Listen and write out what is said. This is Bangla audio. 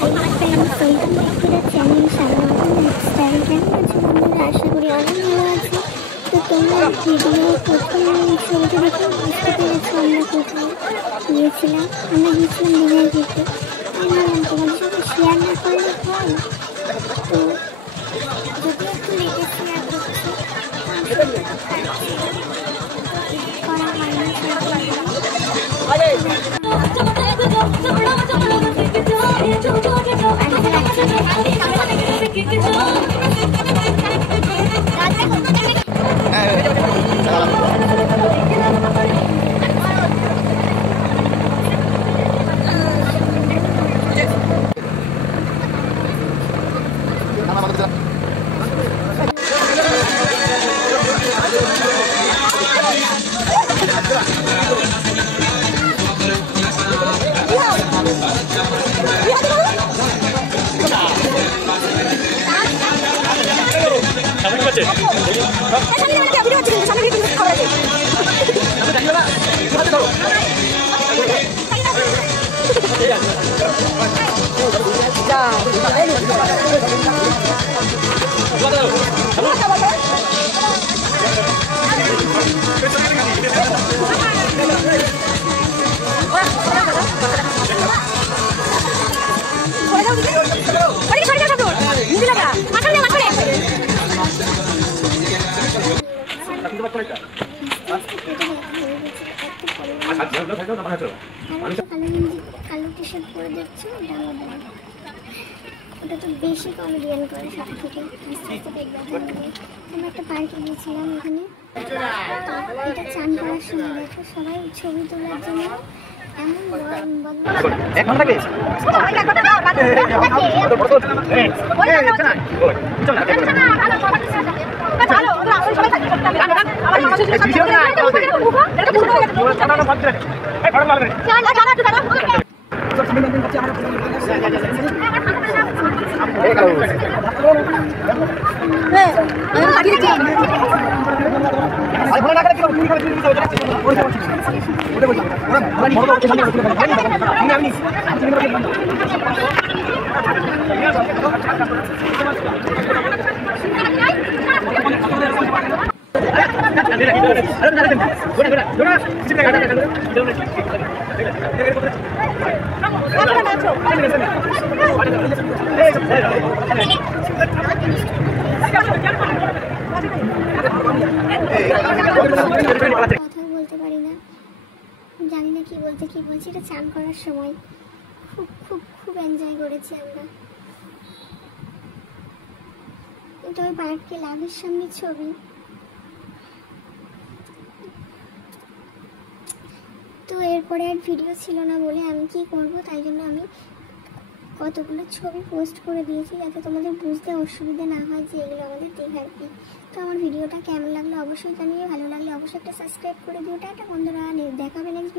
চ্যানেল স্টাইল কেমন আছো বন্ধুরা? আশা করি অনেক ভালো আছে। তো তোমরা ভিডিও প্রথম ছবিটা দেখে বুঝতে পেরেছো আমরা কোথায় গিয়েছিলাম। আমরা গিয়েছিলাম দীঘায় ঘুরতে। আমি ভাবলাম তোমাদের সাথে শেয়ার না করলে হয়। তো যদি একটু লেটে শেয়ার করছি করা হয়নি। কালো টি শার্ট পরে দেখছো, ওটা তো বেশি কমেডিয়ান করে সব থেকে। আমরা একটা পার্কে গিয়েছিলাম, এখানে এটা চান করার সময় দেখো সবাই ছবি তোলার জন্য এমন কথা বলতে পারি না, জানি না কি বলছি। এটা চান করার সময় খুব খুব খুব এনজয় করেছি আমরা। এটা ওই পার্কে লাভের সামনে ছবি। তো এরপরে আর ভিডিও ছিল না বলে আমি কি করব, তাই জন্য আমি কতগুলো ছবি পোস্ট করে দিয়েছি যাতে তোমাদের বুঝতে অসুবিধা না হয় যে এগুলো আমাদের দীঘার পিক। তো আমার ভিডিওটা কেমন লাগলো অবশ্যই জানিয়ে, ভালো লাগলে অবশ্যই একটা সাবস্ক্রাইব করে দিও। টাটা বন্ধুরা, দেখাবে নেক্সট।